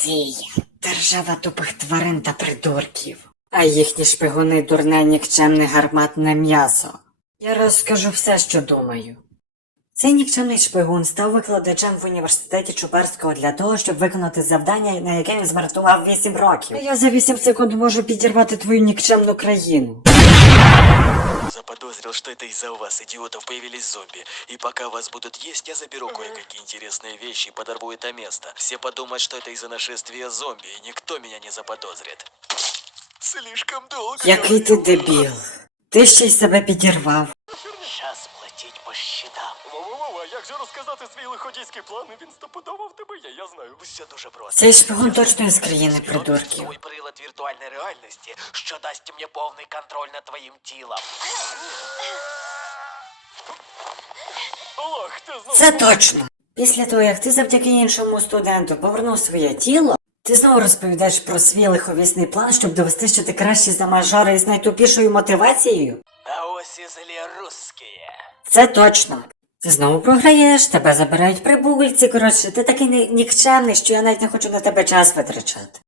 Росія, держава тупих тварин та придурків. А їхні шпигуни дурне нікчемне гарматне м'ясо. Я розкажу все, що думаю. Цей нікчемний шпигун став викладачем в університеті Чубарського для того, щоб виконати завдання, на яке він змартував 8 років. Я за 8 секунд можу підірвати твою нікчемну країну. Заподозрил, что это из-за вас, идиотов, появились зомби. И пока вас будут есть, я заберу кое-какие интересные вещи и подорву это место. Все подумают, что это из-за нашествия зомби, и никто меня не заподозрит. Слишком долго. Який ти дебіл. Ти ще й себе підірвав. Вова, як же розказати свій лиходійський план? Він стопудово в тебе є, я знаю. Все дуже просто. Цей шпигун точно із країни придурків. Свой прилад віртуальної реальності, що дасть мені повний контроль над твоїм тілом. Ох, ти знову. Це точно. Після того, як ти завдяки іншому студенту повернув своє тіло, ти знову розповідаєш про свій лиховісний план, щоб довести, що ти кращий за мажора із найтупішою мотивацією. А ось і злі русські. Це точно. Ти знову програєш, тебе забирають прибульці, коротше, ти такий ні- нікчемний, що я навіть не хочу на тебе час витрачати.